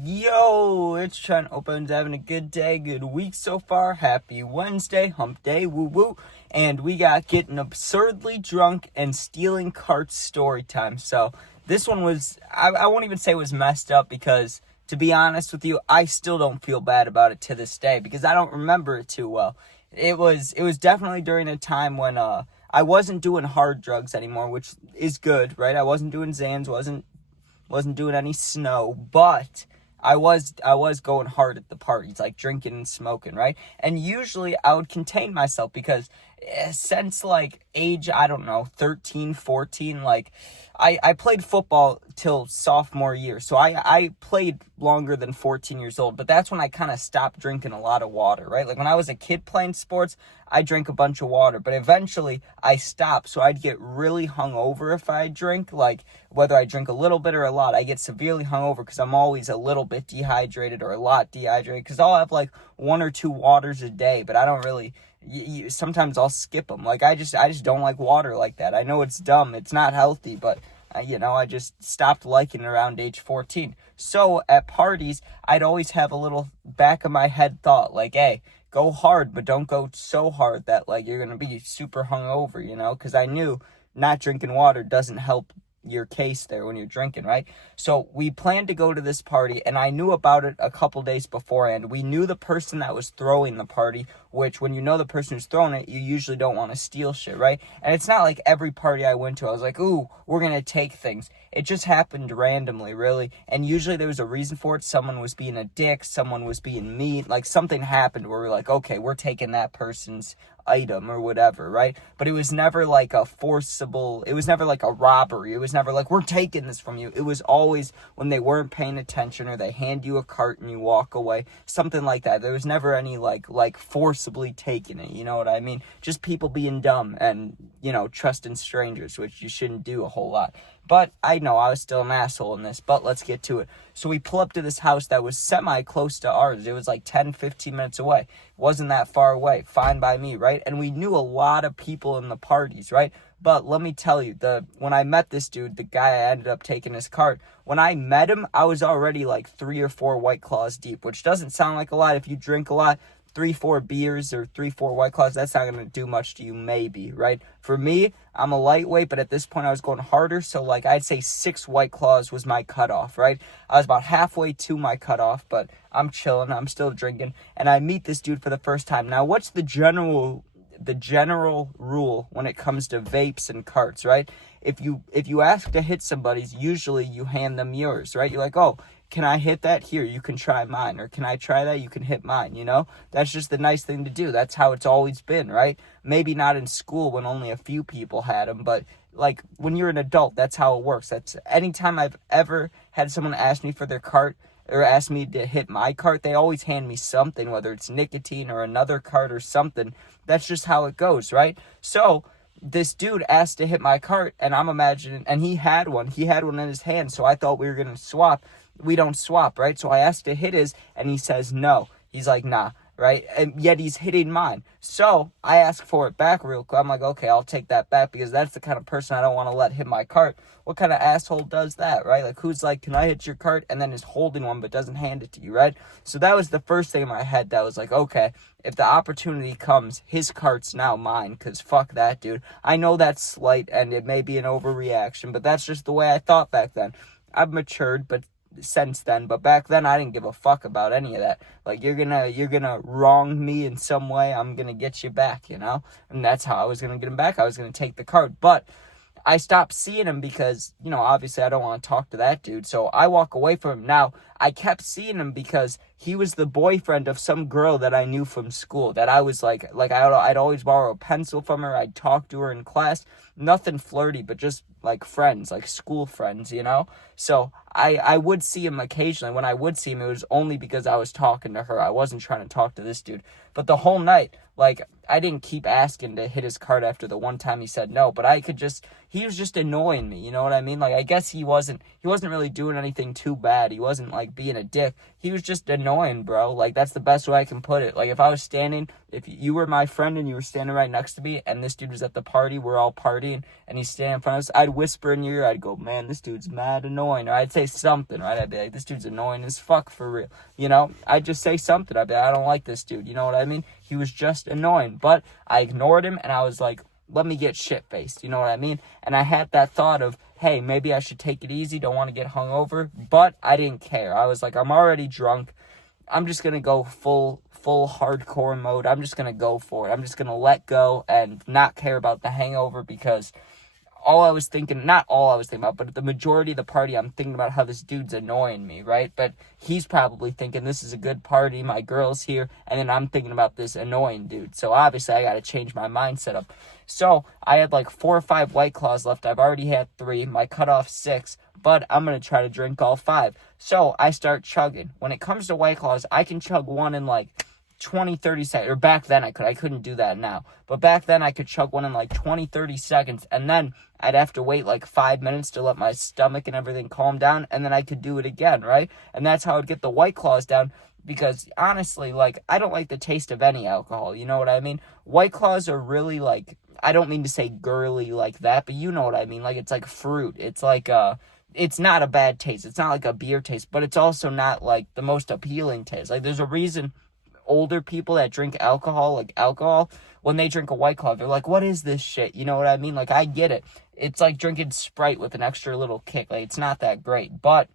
Yo, it's Trent. Hope everyone's having a good day, good week so far. Happy Wednesday, hump day, woo woo. And we got getting absurdly drunk and stealing carts story time. So this one was, I won't even say it was messed up because, to be honest with you, I still don't feel bad about it to this day because I don't remember it too well. It was definitely during a time when I wasn't doing hard drugs anymore, which is good, right? I wasn't doing Xans, wasn't doing any snow, but I was going hard at the parties, like drinking and smoking, right? And usually I would contain myself because since like age, I don't know, 13, 14, like I played football till sophomore year. So I played longer than 14 years old, but that's when I kind of stopped drinking a lot of water, right? Like when I was a kid playing sports, I drank a bunch of water, but eventually I stopped. So I'd get really hungover if I drink, like whether I drink a little bit or a lot, I get severely hungover because I'm always a little bit dehydrated or a lot dehydrated because I'll have like 1 or 2 waters a day, but I don't really, sometimes I'll skip them. Like I just don't like water like that. I know it's dumb. It's not healthy, but I just stopped liking it around age 14. So at parties, I'd always have a little back of my head thought like, hey, go hard, but don't go so hard that like you're going to be super hungover, because I knew not drinking water doesn't help your case there when you're drinking, right? So we planned to go to this party, and I knew about it a couple days beforehand. We knew the person that was throwing the party, which when you know the person who's throwing it, you usually don't want to steal shit, right? And it's not like every party I went to, I was like, ooh, we're going to take things. It just happened randomly, really. And usually there was a reason for it. Someone was being a dick, someone was being mean, like something happened where we're like, okay, we're taking that person's item or whatever, right? But it was never like a forcible, it was never like a robbery. It was never like, we're taking this from you. It was always when they weren't paying attention or they hand you a cart and you walk away, something like that. There was never any like forcibly taking it, you know what I mean? Just people being dumb and, trusting strangers, which you shouldn't do a whole lot. But I know I was still an asshole in this, but let's get to it. So we pull up to this house that was semi-close to ours. It was like 10, 15 minutes away. Wasn't that far away. Fine by me, right? And we knew a lot of people in the parties, right? But let me tell you, when I met this dude, the guy I ended up taking his cart, when I met him, I was already like 3 or 4 White Claws deep, which doesn't sound like a lot if you drink a lot. 3, 4 beers or 3, 4 White Claws, that's not going to do much to you, maybe, right? For me, I'm a lightweight, but at this point I was going harder, so like I'd say 6 White Claws was my cutoff, right? I was about halfway to my cutoff, but I'm chilling, I'm still drinking, and I meet this dude for the first time. Now, what's the general rule when it comes to vapes and carts, right? If you ask to hit somebody's, usually you hand them yours, right? You're like, oh, can I hit that? Here, you can try mine. Or can I try that? You can hit mine, That's just the nice thing to do. That's how it's always been, right? Maybe not in school when only a few people had them, but like when you're an adult, that's how it works. That's anytime I've ever had someone ask me for their cart or ask me to hit my cart, they always hand me something, whether it's nicotine or another cart or something. That's just how it goes, right? So this dude asked to hit my cart, and I'm imagining, and he had one in his hand, so I thought we were going to swap. We don't swap, right? So I asked to hit his, and he says no. He's like, nah, right? And yet he's hitting mine. So I ask for it back real quick. I'm like, okay, I'll take that back because that's the kind of person I don't want to let hit my cart. What kind of asshole does that, right? Like, who's like, can I hit your cart? And then is holding one but doesn't hand it to you, right? So that was the first thing in my head that was like, okay, if the opportunity comes, his cart's now mine because fuck that dude. I know that's slight and it may be an overreaction, but that's just the way I thought back then. I've matured, but since then, but back then I didn't give a fuck about any of that. Like, you're gonna wrong me in some way, I'm gonna get you back, and that's how I was gonna get him back. I was gonna take the cart, but I stopped seeing him because, obviously I don't want to talk to that dude, so I walk away from him. Now, I kept seeing him because he was the boyfriend of some girl that I knew from school, that I was like I'd always borrow a pencil from her, I'd talk to her in class, nothing flirty, but just like friends, like school friends, So I would see him occasionally. When I would see him, it was only because I was talking to her. I wasn't trying to talk to this dude. But the whole night, like, I didn't keep asking to hit his cart after the one time he said no, but he was just annoying me, you know what I mean? Like, I guess he wasn't really doing anything too bad. He wasn't like like being a dick. He was just annoying, bro. Like, that's the best way I can put it. Like, if I was standing, if you were my friend and you were standing right next to me and this dude was at the party, we're all partying, and he's standing in front of us, I'd whisper in your ear, I'd go, man, this dude's mad annoying. Or I'd say something, right? I'd be like, this dude's annoying as fuck for real. You know, I'd just say something. I'd be like, I don't like this dude. You know what I mean? He was just annoying. But I ignored him, and I was like, let me get shit-faced. You know what I mean? And I had that thought of, hey, maybe I should take it easy. Don't want to get hungover. But I didn't care. I was like, I'm already drunk. I'm just going to go full hardcore mode. I'm just going to go for it. I'm just going to let go and not care about the hangover, because not all I was thinking about, but the majority of the party, I'm thinking about how this dude's annoying me, right? But he's probably thinking this is a good party, my girl's here, and then I'm thinking about this annoying dude. So obviously I got to change my mindset up. So I had like 4 or 5 White Claws left. I've already had 3. My cutoff 6, but I'm going to try to drink all 5. So I start chugging. When it comes to White Claws, I can chug one in like 20, 30 seconds, or back then I couldn't do that now, but back then I could chug one in like 20, 30 seconds, and then I'd have to wait like 5 minutes to let my stomach and everything calm down, and then I could do it again, right? And that's how I'd get the White Claws down, because honestly, like, I don't like the taste of any alcohol, you know what I mean? White Claws are really like, I don't mean to say girly like that, but you know what I mean, like, it's like fruit, it's like, it's not a bad taste, it's not like a beer taste, but it's also not like the most appealing taste. Like, there's a reason older people that drink alcohol, when they drink a White Claw, they're like, what is this shit? You know what I mean? Like, I get it. It's like drinking Sprite with an extra little kick. Like, it's not that great, but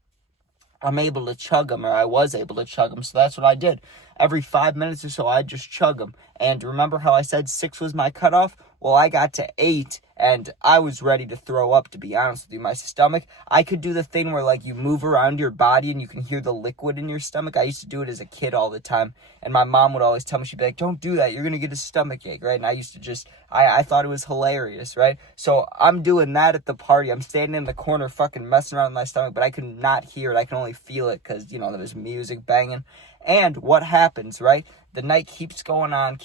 I'm able to chug them, or I was able to chug them, so that's what I did. Every 5 minutes or so, I'd just chug them. And remember how I said 6 was my cutoff? Well, I got to 8, and I was ready to throw up, to be honest with you. My stomach, I could do the thing where, like, you move around your body and you can hear the liquid in your stomach. I used to do it as a kid all the time, and my mom would always tell me, she'd be like, don't do that, you're going to get a stomach ache, right? And I used to just, I thought it was hilarious, right? So I'm doing that at the party. I'm standing in the corner fucking messing around with my stomach, but I could not hear it. I can only feel it because, you know, there was music banging. And what happens, right? The night keeps going on.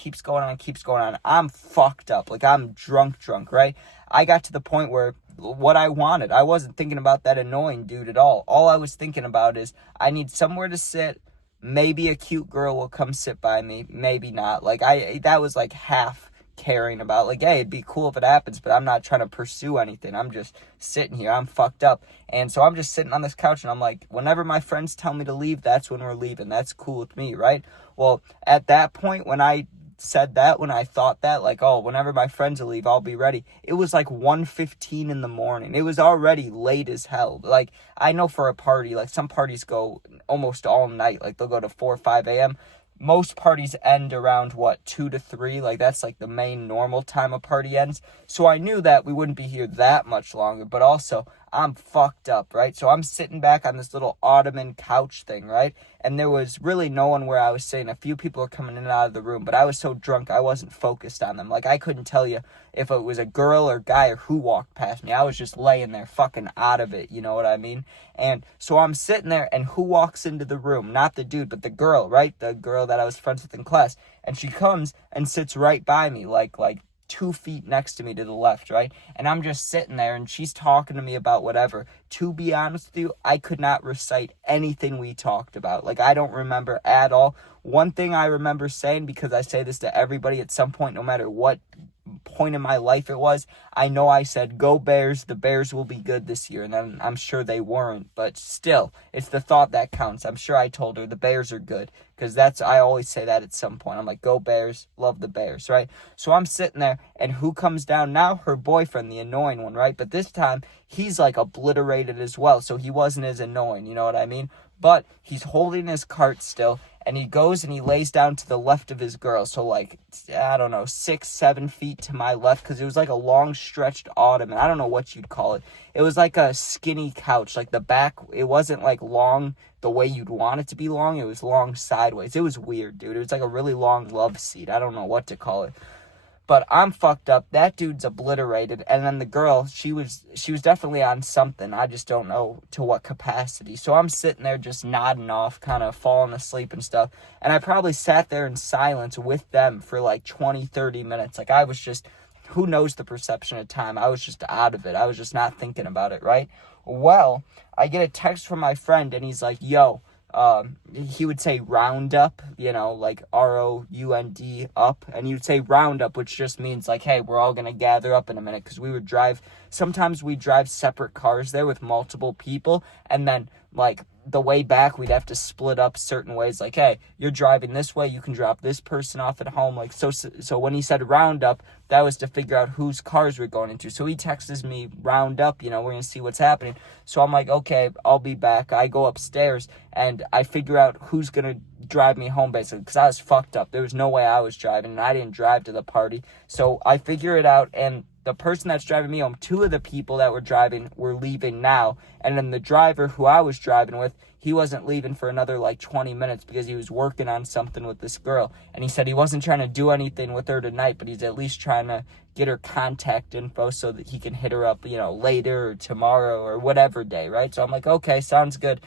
I'm fucked up. Like, I'm drunk, right? I got to the point where what I wanted, I wasn't thinking about that annoying dude at all. All I was thinking about is I need somewhere to sit. Maybe a cute girl will come sit by me. Maybe not. Like, that was like half caring about, like, hey, it'd be cool if it happens, but I'm not trying to pursue anything. I'm just sitting here. I'm fucked up. And so I'm just sitting on this couch, and I'm like, whenever my friends tell me to leave, that's when we're leaving. That's cool with me, right? Well, at that point, when I said that, when I thought that, like, oh, whenever my friends will leave, I'll be ready, it was like 1:15 in the morning. It was already late as hell. Like, I know for a party, like, some parties go almost all night. Like, they'll go to 4 or 5 a.m. Most parties end around, 2 to 3? Like, that's, like, the main normal time a party ends. So I knew that we wouldn't be here that much longer, but also, I'm fucked up, right? So I'm sitting back on this little ottoman couch thing, right? And there was really no one where I was sitting. A few people were coming in and out of the room, but I was so drunk, I wasn't focused on them. Like, I couldn't tell you if it was a girl or guy or who walked past me. I was just laying there fucking out of it, you know what I mean? And so I'm sitting there, and who walks into the room? Not the dude, but the girl, right? The girl that I was friends with in class. And she comes and sits right by me, like 2 feet next to me to the left, right? And I'm just sitting there, and she's talking to me about whatever. To be honest with you, I could not recite anything we talked about. Like, I don't remember at all. One thing I remember saying, because I say this to everybody at some point, no matter what point in my life it was, I know I said, go Bears, the Bears will be good this year, and then I'm sure they weren't, but still, it's the thought that counts. I'm sure I told her the Bears are good, because I always say that at some point. I'm like, go Bears, love the Bears, right? So I'm sitting there, and who comes down now? Her boyfriend, the annoying one, right? But this time, he's like obliterated as well, so he wasn't as annoying, you know what I mean? But he's holding his cart still, and he goes and he lays down to the left of his girl. So, like, I don't know, 6-7 feet to my left, because it was like a long stretched ottoman. I don't know what you'd call it. It was like a skinny couch. Like, the back, it wasn't like long the way you'd want it to be long. It was long sideways. It was weird, dude. It was like a really long love seat. I don't know what to call it. But I'm fucked up. That dude's obliterated. And then the girl, she was definitely on something. I just don't know to what capacity. So I'm sitting there just nodding off, kind of falling asleep and stuff. And I probably sat there in silence with them for like 20, 30 minutes. Like, I was just, who knows the perception of time? I was just out of it. I was just not thinking about it, right? Well, I get a text from my friend, and he's like, yo, he would say roundup, like ROUND up, and he would say roundup, which just means like, hey, we're all gonna gather up in a minute, because sometimes we drive separate cars there with multiple people, and then like the way back we'd have to split up certain ways, like, hey, you're driving this way, you can drop this person off at home, like, so when he said roundup, that was to figure out whose cars we're going into. So he texts me round up, we're gonna see what's happening. So I'm like, okay, I'll be back. I go upstairs and I figure out who's gonna drive me home, basically, because I was fucked up. There was no way I was driving, and I didn't drive to the party. So I figure it out, and the person that's driving me home, two of the people that were driving were leaving now, and then the driver who I was driving with, he wasn't leaving for another like 20 minutes because he was working on something with this girl, and he said he wasn't trying to do anything with her tonight, but he's at least trying to get her contact info so that he can hit her up, later or tomorrow or whatever day, right? So I'm like, okay, sounds good.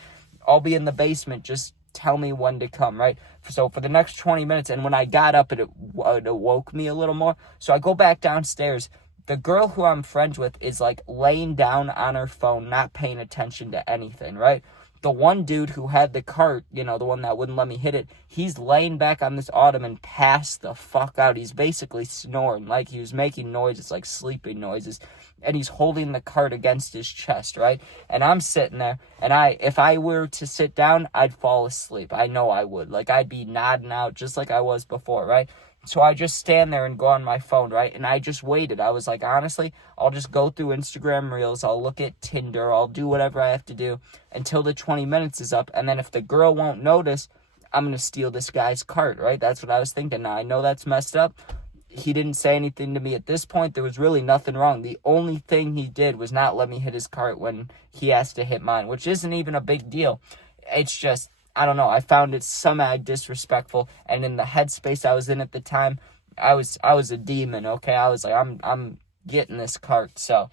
I'll be in the basement, just tell me when to come, right? So for the next 20 minutes, and when I got up, it awoke me a little more. So I go back downstairs. The girl who I'm friends with is like laying down on her phone, not paying attention to anything, right? The one dude who had the cart, the one that wouldn't let me hit it, he's laying back on this ottoman, passed the fuck out. He's basically snoring, like he was making noises, like sleeping noises, and he's holding the cart against his chest, right? And I'm sitting there, and if I were to sit down, I'd fall asleep. I know I would. Like, I'd be nodding out just like I was before, right? So I just stand there and go on my phone, right? And I just waited. I was like, honestly, I'll just go through Instagram Reels. I'll look at Tinder. I'll do whatever I have to do until the 20 minutes is up. And then if the girl won't notice, I'm going to steal this guy's cart, right? That's what I was thinking. Now, I know that's messed up. He didn't say anything to me at this point. There was really nothing wrong. The only thing he did was not let me hit his cart when he asked to hit mine, which isn't even a big deal. It's just, I don't know, I found it somehow disrespectful, and in the headspace I was in at the time, I was a demon, okay? I was like, I'm getting this cart. So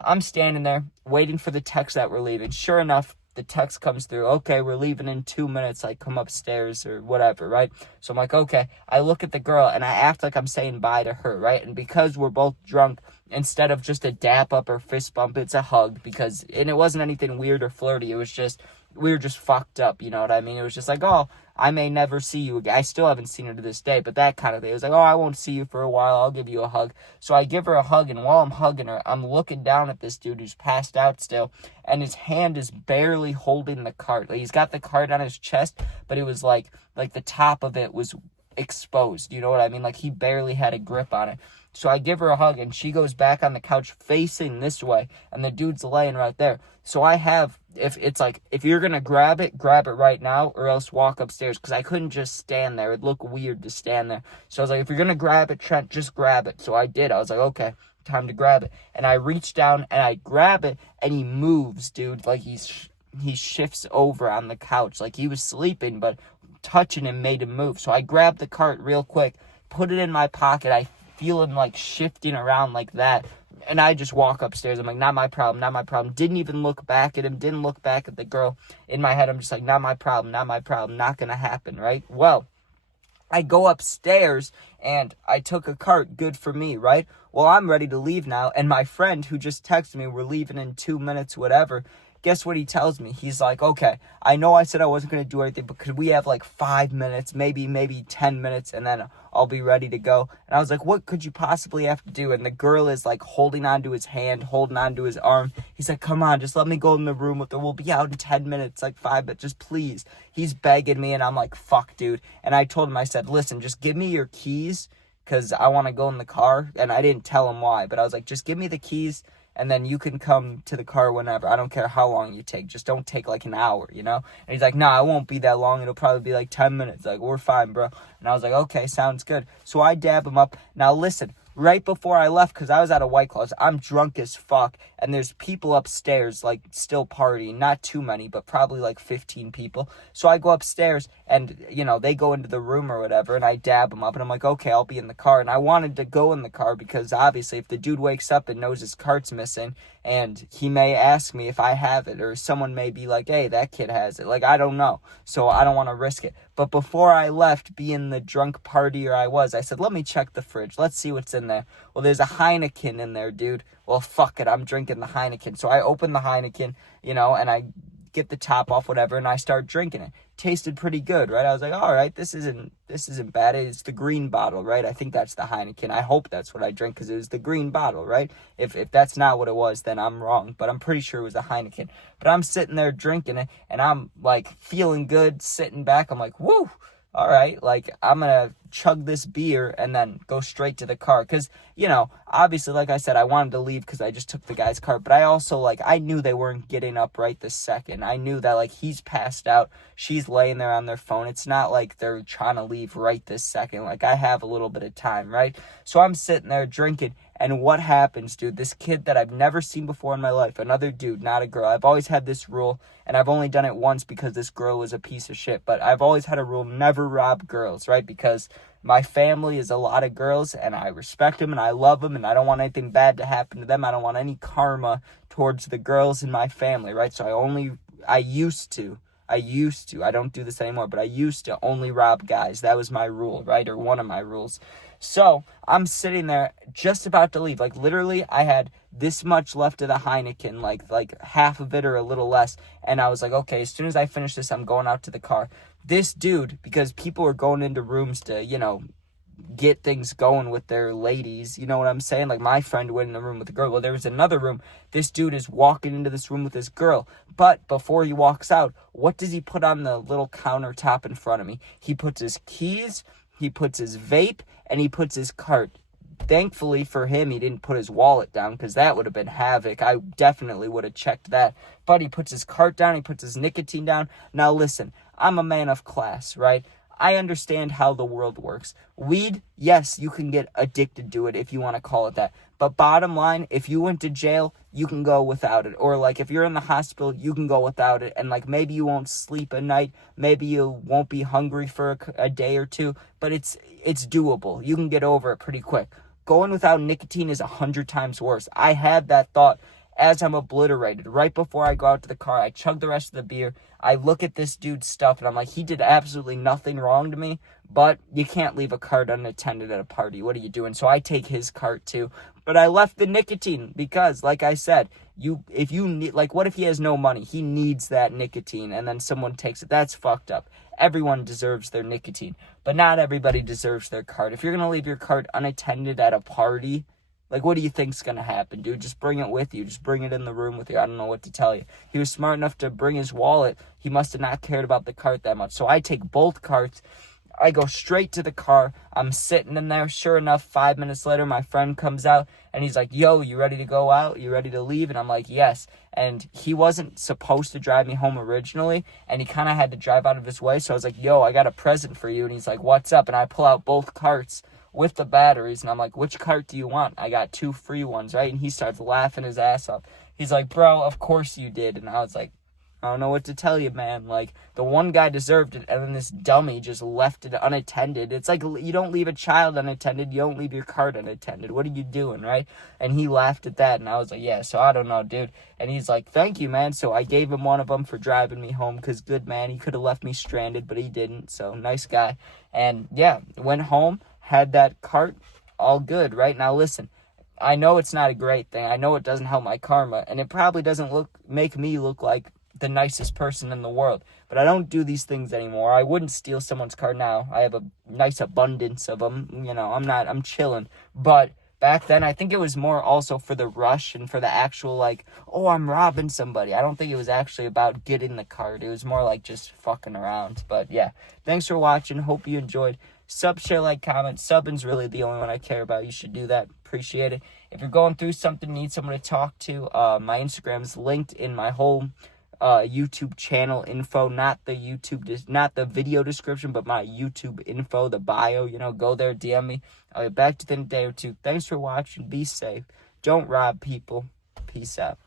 I'm standing there waiting for the text that we're leaving. Sure enough, the text comes through, okay, we're leaving in 2 minutes, like, come upstairs or whatever, right? So I'm like, okay. I look at the girl, and I act like I'm saying bye to her, right? And because we're both drunk, instead of just a dap up or fist bump, it's a hug, and it wasn't anything weird or flirty. It was just, we were just fucked up, you know what I mean? It was just like, oh, I may never see you again. I still haven't seen her to this day, but that kind of thing. It was like, oh, I won't see you for a while. I'll give you a hug. So I give her a hug, and while I'm hugging her, I'm looking down at this dude who's passed out still, and his hand is barely holding the cart. Like, he's got the cart on his chest, but it was like the top of it was exposed. You know what I mean? Like, he barely had a grip on it. So I give her a hug, and she goes back on the couch facing this way, and the dude's laying right there. So I have, if you're going to grab it right now, or else walk upstairs, because I couldn't just stand there. It'd look weird to stand there. So I was like, if you're going to grab it, Trent, just grab it. So I did. I was like, okay, time to grab it. And I reach down, and I grab it, and he moves, dude. Like, he shifts over on the couch. Like, he was sleeping, but touching him made him move. So I grabbed the cart real quick, put it in my pocket. I feel him like shifting around like that, and I just walk upstairs. I'm like, not my problem. Didn't even look back at him, didn't look back at the girl. In my head, I'm just like, not my problem, not gonna happen, right? Well, I go upstairs, and I took a cart, good for me, right? Well, I'm ready to leave now, and my friend who just texted me, we're leaving in 2 minutes, whatever, guess what he tells me? He's like, okay, I know I said I wasn't going to do anything, but could we have like 5 minutes, maybe 10 minutes, and then I'll be ready to go. And I was like, what could you possibly have to do? And the girl is like holding onto his hand, holding onto his arm. He's like, come on, just let me go in the room with her. We'll be out in 10 minutes, like 5 minutes, just please. He's begging me, and I'm like, fuck, dude. And I told him, I said, listen, just give me your keys, because I want to go in the car. And I didn't tell him why, but I was like, just give me the keys, and then you can come to the car whenever. I don't care how long you take. Just don't take like an hour, you know? And he's like, nah, it won't be that long. It'll probably be like 10 minutes. Like, we're fine, bro. And I was like, okay, sounds good. So I dab him up. Now, listen, right before I left, because I was out of White Claws, I'm drunk as fuck, and there's people upstairs, like, still partying. Not too many, but probably like 15 people. So I go upstairs, and, they go into the room or whatever, and I dab them up, and I'm like, okay, I'll be in the car. And I wanted to go in the car because, obviously, if the dude wakes up and knows his cart's missing, and he may ask me if I have it, or someone may be like, hey, that kid has it. Like, I don't know. So I don't want to risk it. But before I left, being the drunk partier I said, let me check the fridge. Let's see what's in there. Well, there's a Heineken in there, dude. Well, fuck it. I'm drinking the Heineken. So I open the Heineken, and I get the top off, whatever, and I start drinking it. Tasted pretty good, right? I was like, all right, this isn't bad. It's the green bottle, right? I think that's the Heineken. I hope that's what I drink because it was the green bottle, right? If that's not what it was, then I'm wrong, but I'm pretty sure it was a Heineken. But I'm sitting there drinking it, and I'm like feeling good, sitting back. I'm like, woo, all right, like I'm gonna chug this beer and then go straight to the car because, you know, obviously, like I said, I wanted to leave because I just took the guy's car, but I also, like, I knew they weren't getting up right this second. I knew that, like, he's passed out, she's laying there on their phone. It's not like they're trying to leave right this second. Like, I have a little bit of time, right? So I'm sitting there drinking, and what happens, dude? This kid that I've never seen before in my life, another dude, not a girl. I've always had this rule, and I've only done it once because this girl was a piece of shit, but I've always had a rule, never rob girls, right? Because my family is a lot of girls, and I respect them, and I love them, and I don't want anything bad to happen to them. I don't want any karma towards the girls in my family, right? So I used to, I don't do this anymore, but I used to only rob guys. That was my rule, right? Or one of my rules. So I'm sitting there just about to leave. Like, literally, I had this much left of the Heineken, like half of it or a little less. And I was like, okay, as soon as I finish this, I'm going out to the car. This dude, because people are going into rooms to, you know, get things going with their ladies, you know what I'm saying? Like, my friend went in a room with a girl. Well, there was another room. This dude is walking into this room with this girl. But before he walks out, what does he put on the little countertop in front of me? He puts his keys, he puts his vape, and he puts his cart. Thankfully for him, he didn't put his wallet down because that would have been havoc. I definitely would have checked that. But he puts his cart down, he puts his nicotine down. Now listen, I'm a man of class, right? I understand how the world works. Weed, yes, you can get addicted to it if you want to call it that. But bottom line, if you went to jail, you can go without it. Or, like, if you're in the hospital, you can go without it. And, like, maybe you won't sleep at night. Maybe you won't be hungry for a day or two. But it's doable. You can get over it pretty quick. Going without nicotine is 100 times worse. I had that thought as I'm obliterated. Right before I go out to the car, I chug the rest of the beer. I look at this dude's stuff, and I'm like, he did absolutely nothing wrong to me, but you can't leave a cart unattended at a party. What are you doing? So I take his cart, too. But I left the nicotine because, like I said, if you need, like, what if he has no money? He needs that nicotine, and then someone takes it. That's fucked up. Everyone deserves their nicotine, but not everybody deserves their cart. If you're going to leave your cart unattended at a party, like, what do you think's going to happen, dude? Just bring it with you. Just bring it in the room with you. I don't know what to tell you. He was smart enough to bring his wallet. He must have not cared about the cart that much. So I take both carts. I go straight to the car. I'm sitting in there. Sure enough, 5 minutes later, my friend comes out, and he's like, yo, you ready to go out? You ready to leave? And I'm like, yes. And he wasn't supposed to drive me home originally, and he kind of had to drive out of his way. So I was like, yo, I got a present for you. And he's like, what's up? And I pull out both carts with the batteries, and I'm like, which cart do you want? I got 2 free ones, right? And he starts laughing his ass off. He's like, bro, of course you did. And I was like, I don't know what to tell you, man. Like, the one guy deserved it, and then this dummy just left it unattended. It's like, you don't leave a child unattended. You don't leave your cart unattended. What are you doing, right? And he laughed at that, and I was like, yeah, so I don't know, dude. And he's like, thank you, man. So I gave him one of them for driving me home, because good man, he could have left me stranded, but he didn't. So, nice guy. And, yeah, went home, had that cart, all good, right? Now, listen. I know it's not a great thing. I know it doesn't help my karma, and it probably doesn't make me look like the nicest person in the world, but I don't do these things anymore. I wouldn't steal someone's car now. I have a nice abundance of them. You know, I'm chilling. But back then, I think it was more also for the rush and for the actual, like, oh, I'm robbing somebody. I don't think it was actually about getting the card. It was more like just fucking around. But yeah, thanks for watching. Hope you enjoyed. Sub, share, like, comment. Subbing's really the only one I care about. You should do that. Appreciate it. If you're going through something, need someone to talk to, my Instagram is linked in my whole YouTube channel info, not the video description, but my YouTube info, the bio. You know, go there, DM me. I'll get back to you in a day or two. Thanks for watching. Be safe. Don't rob people. Peace out.